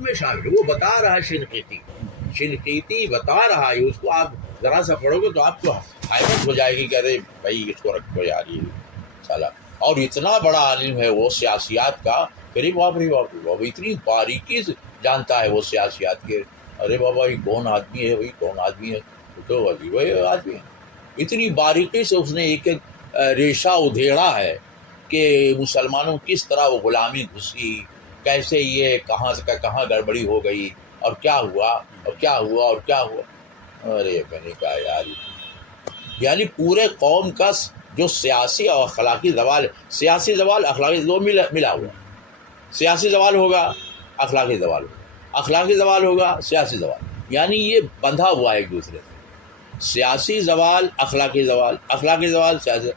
میں شامل ہے. وہ بتا رہا ہے شنقیطی بتا رہا ہے. اس کو آپ ذرا سا پڑھو گے تو آپ کو حیرت ہو جائے گی کہ ارے بھائی اس کو رکھو یار یہ سالہ. اور اتنا بڑا عالم ہے وہ سیاسیات کا. ارے باپ رے باپ رے باپ, اتنی باریکی سے جانتا ہے وہ سیاسیات کے. ارے بابا یہ کون آدمی ہے بھائی, کون آدمی ہے, تو عجیب آدمی ہے. اتنی باریکی سے اس نے ایک ایک ریشہ ادھیڑا ہے کہ مسلمانوں کس طرح وہ غلامی گھسی, کیسے یہ کہاں سے کہاں گڑبڑی ہو گئی, اور کیا ہوا اور کیا ہوا اور کیا ہوا. ارے میں نے کہا یار, یعنی پورے قوم کا جو سیاسی اور اخلاقی زوال, سیاسی زوال اخلاقی دو ملا ہوا. سیاسی زوال ہوگا اخلاقی زوال ہوگا, اخلاقی زوال ہوگا سیاسی زوال, یعنی یہ بندھا ہوا ہے ایک دوسرے سے. سیاسی زوال اخلاقی زوال, اخلاقی زوال سیاسی.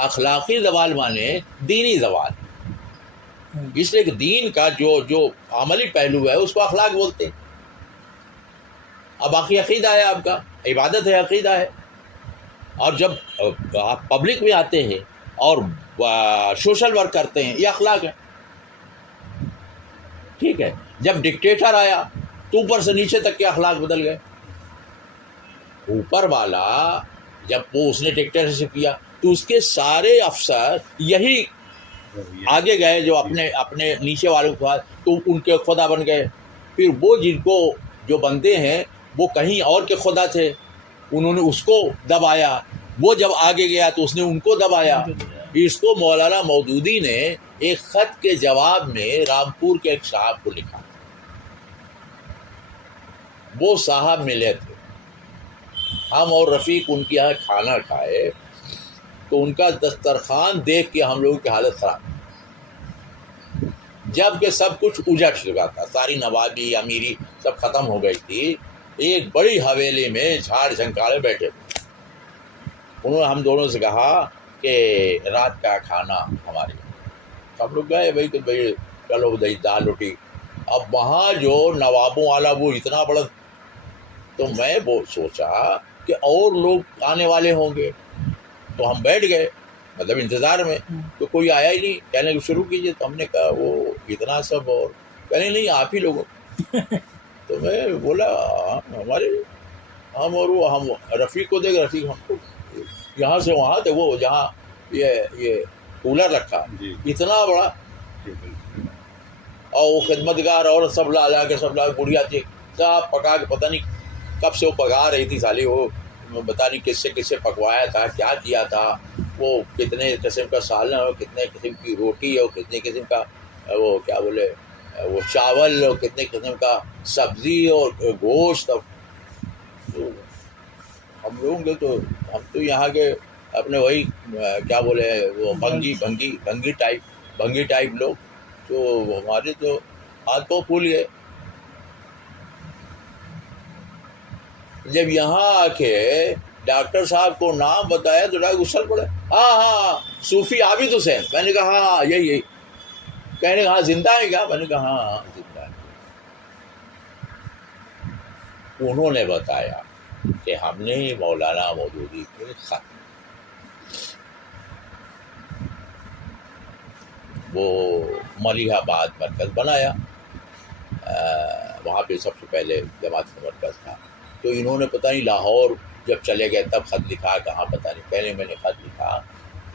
اخلاقی زوال مانے دینی زوال, اس لیے کہ دین کا جو عملی پہلو ہے اس کو اخلاق بولتے ہیں. اب باقی عقیدہ ہے, آپ کا عبادت ہے, عقیدہ ہے. اور جب آپ پبلک میں آتے ہیں اور سوشل ورک کرتے ہیں, یہ اخلاق ہے. ٹھیک ہے, جب ڈکٹیٹر آیا تو اوپر سے نیچے تک کے اخلاق بدل گئے. اوپر والا جب وہ اس نے ڈکٹیٹرشپ کیا تو اس کے سارے افسر یہی آگے گئے جو اپنے نیچے والوں کے پاس, تو ان کے خدا بن گئے. پھر وہ جن کو جو بندے ہیں وہ کہیں اور کے خدا تھے, انہوں نے اس کو دبایا. وہ جب آگے گیا تو اس نے ان کو دبایا. اس کو مولانا مودودی نے ایک خط کے جواب میں رامپور کے ایک صاحب کو لکھا. وہ صاحب ملے تھے, ہم اور رفیق ان کے یہاں کھانا کھائے تو ان کا دسترخوان دیکھ کے ہم لوگوں کی حالت خراب, جب کہ سب کچھ اجڑ چکا تھا, ساری نوابی امیری سب ختم ہو گئی تھی. ایک بڑی حویلی میں جھاڑ جھنکارے بیٹھے. انہوں نے ہم دونوں سے کہا کہ رات کا کھانا ہمارے, سب لوگ گئے بھائی, تو بھائی چلو دہی دال روٹی. اب وہاں جو نوابوں والا وہ اتنا بڑا, تو میں وہ سوچا کہ اور لوگ آنے والے ہوں گے, تو ہم بیٹھ گئے مطلب انتظار میں. تو کوئی آیا ہی نہیں, کہنے کو شروع کیجیے. تو ہم نے کہا وہ اتنا سب, اور کہنے نہیں آپ ہی لوگوں. تو میں بولا ہمارے, ہم اور وہ, ہم رفیق کو دیکھ, رفیق ہم کو یہاں سے وہاں تھے, وہ جہاں یہ کولر رکھا اتنا بڑا, اور وہ خدمتگار اور سب لا کے سب بڑھیا تھی, سب پکا کے پتہ نہیں کب سے وہ پکا رہی تھی سالی. وہ پتہ نہیں کس سے پکوایا تھا, کیا کیا تھا, وہ کتنے قسم کا سالن اور کتنے قسم کی روٹی اور کتنے قسم کا وہ کیا بولے وہ چاول اور کتنے قسم کا سبزی اور گوشت. تو ہم لوگوں کے تو ہم تو یہاں کے اپنے وہی کیا بولے وہ بھنگی ٹائپ لوگ, تو ہمارے تو ہاتھ پاؤں پھول گئے. جب یہاں آ کے ڈاکٹر صاحب کو نام بتایا تو ڈاکٹر اچھل پڑے, ہاں صوفی عابد حسین. میں نے کہا ہاں یہی. کہنے کہا زندہ ہے کیا؟ میں نے کہا ہاں زندہ ہے. انہوں نے بتایا کہ ہم نے مولانا مودودی کے خط, وہ ملیح آباد مرکز بنایا, وہاں پہ سب سے پہلے جماعت کا مرکز تھا. تو انہوں نے پتہ نہیں لاہور جب چلے گئے تب خط لکھا, کہاں پتہ نہیں. پہلے میں نے خط لکھا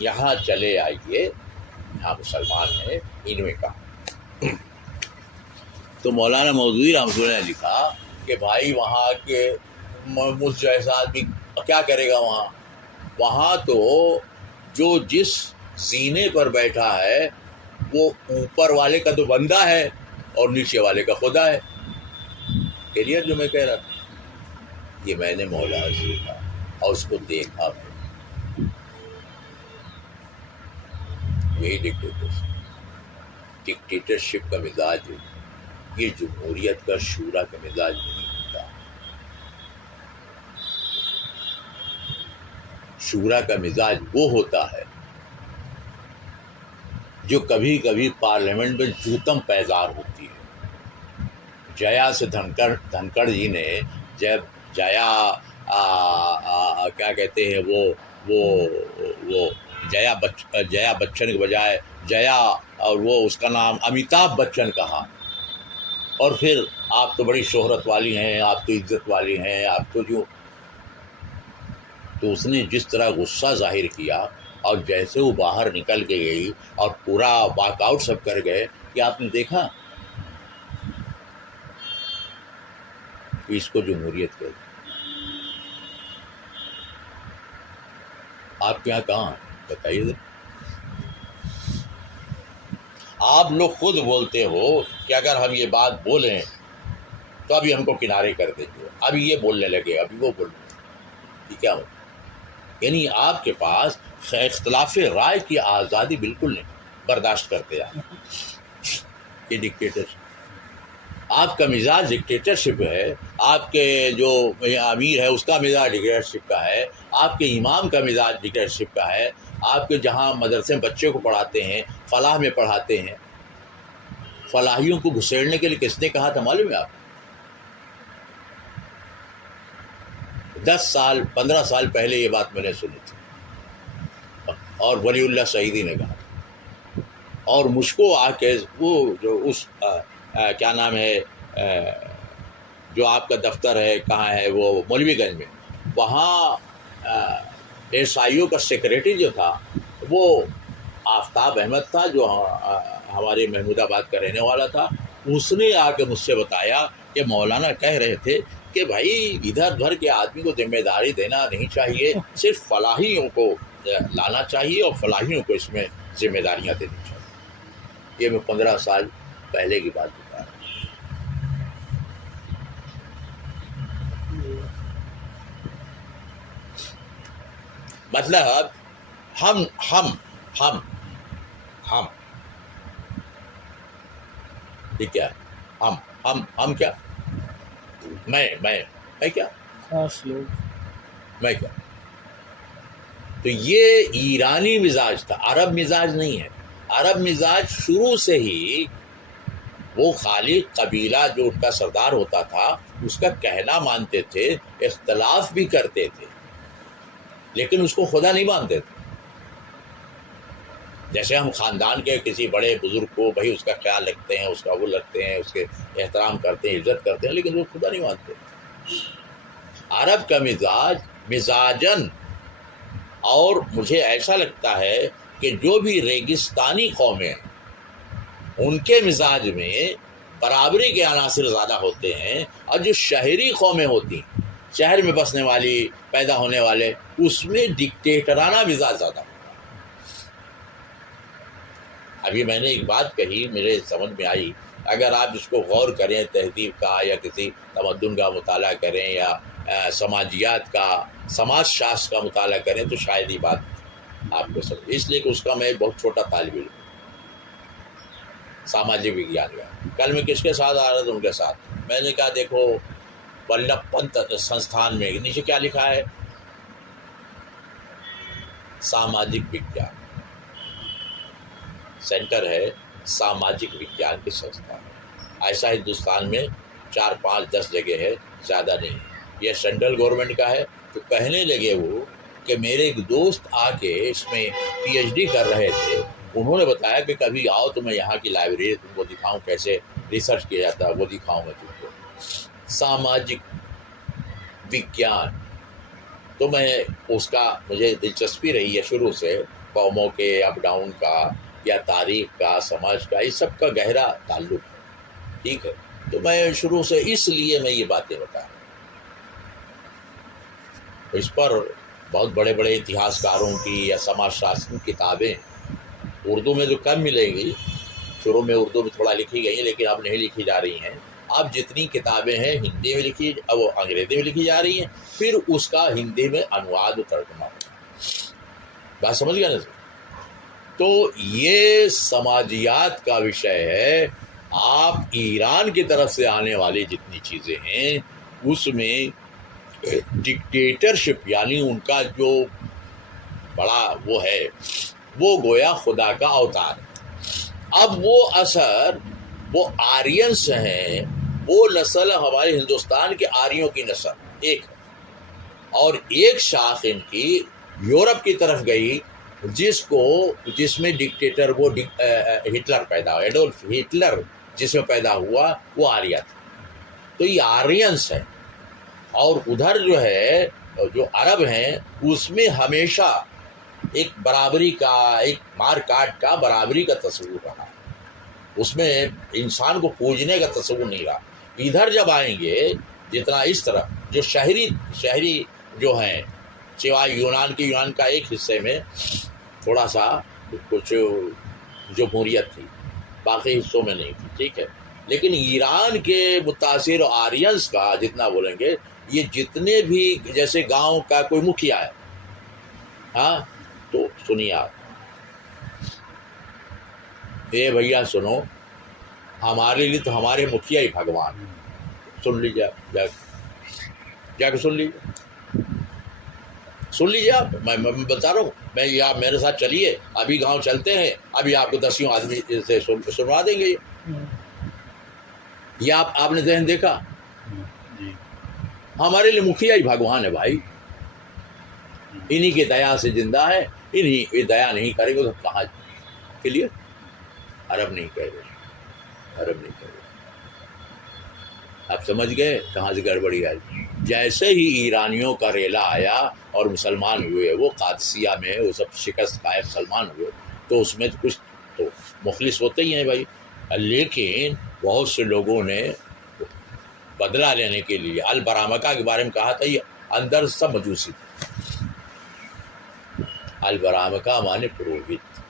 یہاں چلے آئیے, یہاں مسلمان ہیں, ان میں کہا. تو مولانا مودودی رحمۃ اللہ نے لکھا کہ بھائی وہاں کے مجھ جیسا آدمی کیا کرے گا وہاں تو جو جس زینے پر بیٹھا ہے وہ اوپر والے کا تو بندہ ہے اور نیچے والے کا خدا ہے. کلیئر جو میں کہہ رہا تھا, یہ میں نے مولانا سے لکھا اور اس کو دیکھا. یہی ڈکٹیٹرشپ کا مزاج ہے, یہ جمہوریت کا شورا کا مزاج نہیں ہوتا. شورا کا مزاج وہ ہوتا ہے جو کبھی کبھی پارلیمنٹ میں جوتم پیزار ہوتی ہے. جیا سے دھنکڑ جی نے جب جیا کیا کہتے ہیں وہ جیا بچن کے بجائے جیا اور وہ اس کا نام امیتابھ بچن کہا, اور پھر آپ تو بڑی شہرت والی ہیں، آپ تو عزت والی ہیں، آپ تو جو. تو اس نے جس طرح غصہ ظاہر کیا اور جیسے وہ باہر نکل کے گئی اور پورا واک آؤٹ سب کر گئے کہ آپ نے دیکھا کہ اس کو جمہوریت کہتے. آپ کے یہاں کہاں بتائیے. آپ لوگ خود بولتے ہو کہ اگر ہم یہ بات بولیں تو ابھی ہم کو کنارے کر دیں گے، ابھی یہ بولنے لگے، ابھی وہ بولنے لگے. یہ کیا ہو؟ یعنی آپ کے پاس اختلاف رائے کی آزادی بالکل نہیں برداشت کرتے آپ. یہ ڈکٹیٹرشپ، آپ کا مزاج ڈکٹیٹرشپ ہے. آپ کے جو امیر ہے اس کا مزاج ڈکٹیٹرشپ کا ہے. آپ کے امام کا مزاج ڈکٹیٹرشپ کا ہے. آپ کے جہاں مدرسے بچے کو پڑھاتے ہیں، فلاح میں پڑھاتے ہیں، فلاحیوں کو گھسیڑنے کے لیے کس نے کہا تھا معلوم ہے آپ؟ 10 سال 15 سال پہلے یہ بات میں نے سنی تھی اور ولی اللہ سعیدی نے کہا. اور مجھ کو آ کے وہ جو اس کیا نام ہے جو آپ کا دفتر ہے کہاں ہے، وہ مولوی گنج میں، وہاں ایس آئی او کا سیکریٹری جو تھا وہ آفتاب احمد تھا، جو ہمارے محمود آباد کا رہنے والا تھا. اس نے آ کے مجھ سے بتایا کہ مولانا کہہ رہے تھے کہ بھائی ادھر ادھر کے آدمی کو ذمہ داری دینا نہیں چاہیے، صرف فلاحیوں کو لانا چاہیے اور فلاحیوں کو اس میں ذمہ داریاں دینی چاہیے. یہ میں 15 سال پہلے کی بات بتا رہا ہوں. مطلب ہم ٹھیک ہے، ہم کیا، میں کیا، خاص لوگ، میں کیا. تو یہ ایرانی مزاج تھا، عرب مزاج نہیں ہے. عرب مزاج شروع سے ہی وہ خالی قبیلہ جو ان کا سردار ہوتا تھا اس کا کہنا مانتے تھے، اختلاف بھی کرتے تھے لیکن اس کو خدا نہیں مانتے تھے. جیسے ہم خاندان کے کسی بڑے بزرگ کو بھائی اس کا خیال رکھتے ہیں، اس کا وہ رکھتے ہیں، اس کے احترام کرتے ہیں، عزت کرتے ہیں، لیکن وہ خدا نہیں مانتے. عرب کا مزاجن، اور مجھے ایسا لگتا ہے کہ جو بھی ریگستانی قومیں ان کے مزاج میں برابری کے عناصر زیادہ ہوتے ہیں، اور جو شہری قومیں ہوتی ہیں، شہر میں بسنے والی، پیدا ہونے والے، اس میں ڈکٹیٹرانہ مزاج زیادہ ہوتا ہے. ابھی میں نے ایک بات کہی میرے سمجھ میں آئی، اگر آپ اس کو غور کریں، تہذیب کا یا کسی تمدن کا مطالعہ کریں یا سماجیات کا، سماج شاستر کا مطالعہ کریں تو شاید یہ بات آپ کو سمجھ. اس لیے کہ اس کا میں بہت چھوٹا طالب علم، ساماجک وگیان کا. کل میں کس کے ساتھ آ رہا تھا، ان کے ساتھ میں نے کہا دیکھو ولبھ پنت سنستھان میں نیچے کیا لکھا ہے، ساماجک وگیان سینٹر ہے، ساماجک وگیان کی سنستھان. ایسا ہندوستان میں 4 5 10 جگہ ہے، زیادہ نہیں. یہ سینٹرل گورنمنٹ کا ہے. تو کہنے لگے وہ کہ میرے ایک دوست آ کے اس میں پی ایچ ڈی کر رہے تھے، انہوں نے بتایا کہ کبھی آؤ تو میں یہاں کی لائبریری تم کو دکھاؤں کیسے ریسرچ کیا جاتا ہے، وہ دکھاؤں گا تم کو. ساماجک وگیان تو میں اس کا مجھے دلچسپی رہی ہے شروع سے، قوموں کے اپ ڈاؤن کا یا تاریخ کا، سماج کا، اس سب کا گہرا تعلق ہے. ٹھیک ہے، تو میں شروع سے اس لیے میں یہ باتیں بتا رہا ہوں. اس پر بہت بڑے بڑے اتہاسکاروں کی یا سماج شاستر کی کتابیں اردو میں جو کم ملیں گی، شروع میں اردو میں تھوڑا لکھی گئی ہیں لیکن اب نہیں لکھی جا رہی ہیں. اب جتنی کتابیں ہیں ہندی میں لکھی، اب وہ انگریزی میں لکھی جا رہی ہیں، پھر اس کا ہندی میں انواد و ترجمہ ہوگا. بات سمجھ گیا نا؟ تو یہ سماجیات کا وشے ہے. آپ ایران کی طرف سے آنے والی جتنی چیزیں ہیں اس میں ڈکٹیٹرشپ، یعنی ان کا جو بڑا وہ ہے، وہ گویا خدا کا اوتار. اب وہ اثر، وہ آرینس ہیں، وہ نسل ہمارے ہندوستان کے آریوں کی نسل ایک، اور ایک شاخ ان کی یورپ کی طرف گئی جس میں ڈکٹیٹر وہ ہٹلر پیدا ہوا، ایڈولف ہٹلر جس میں پیدا ہوا وہ آریہ تھا. تو یہ آرینس ہے. اور ادھر جو ہے جو عرب ہیں اس میں ہمیشہ ایک برابری کا، ایک مار کاٹ کا، برابری کا تصور رہا. اس میں انسان کو پوجنے کا تصور نہیں رہا. ادھر جب آئیں گے جتنا اس طرح جو شہری جو ہیں، سوائے یونان کا ایک حصے میں تھوڑا سا کچھ جمہوریت تھی، باقی حصوں میں نہیں تھی، ٹھیک ہے. لیکن ایران کے متاثر آرینس کا جتنا بولیں گے، یہ جتنے بھی جیسے گاؤں کا کوئی مکھیا ہے، ہاں تو سنیے آپ، اے بھیا سنو، ہمارے لیے تو ہمارے مکھیا ہی بھگوان. سن لیجیے، جا کے سن لیجیے آپ. میں بتا رہا ہوں، میں آپ میرے ساتھ چلیے، ابھی گاؤں چلتے ہیں، ابھی آپ کو 10 آدمی سے سنوا دیں گے. یہ آپ نے ذہن دیکھا، ہمارے لیے مکھیا ہی بھگوان ہے بھائی. انہی کے دیا سے زندہ ہے، انہی دیا نہیں کریں گے تو کہاں کے لیے؟ عرب نہیں کہہ رہے. آپ سمجھ گئے کہاں سے گڑبڑی آئی. جیسے ہی ایرانیوں کا ریلا آیا اور مسلمان ہوئے، وہ قادسیہ میں وہ سب شکست کھائے مسلمان ہوئے، تو اس میں تو کچھ تو مخلص ہوتے ہی ہیں بھائی. لیکن بہت سے لوگوں نے بدلہ لینے کے لیے البرامکا کے بارے میں کہا تھا، یہ اندر سب مجوسی تھے. البرامکا مانے پروہت،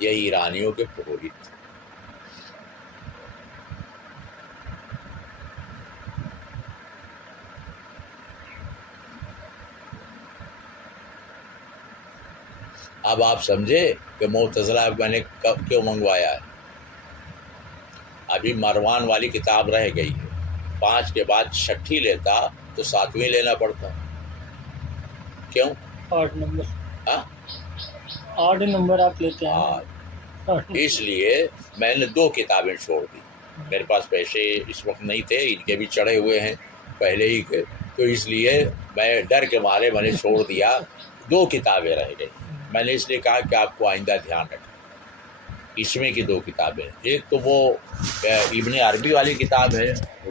یہ ایرانیوں کے پروہت. اب آپ سمجھے کہ معتزلہ میں نے کیوں منگوایا ہے. ابھی مروان والی کتاب رہ گئی ہے، 5 کے بعد 6 لیتا تو 7ویں لینا پڑتا. کیوں؟ 8 نمبر، ہاں 8 نمبر آپ لیتے ہیں. اس لیے میں نے 2 کتابیں چھوڑ دی. میرے پاس پیسے اس وقت نہیں تھے، ان کے بھی چڑھے ہوئے ہیں پہلے ہی کے، تو اس لیے میں ڈر کے مارے میں نے چھوڑ دیا. 2 کتابیں رہ گئی. میں نے اس لیے کہا کہ آپ کو آئندہ دھیان رکھیں. اس میں کی 2 کتابیں، ایک تو وہ ابن عربی والی کتاب ہے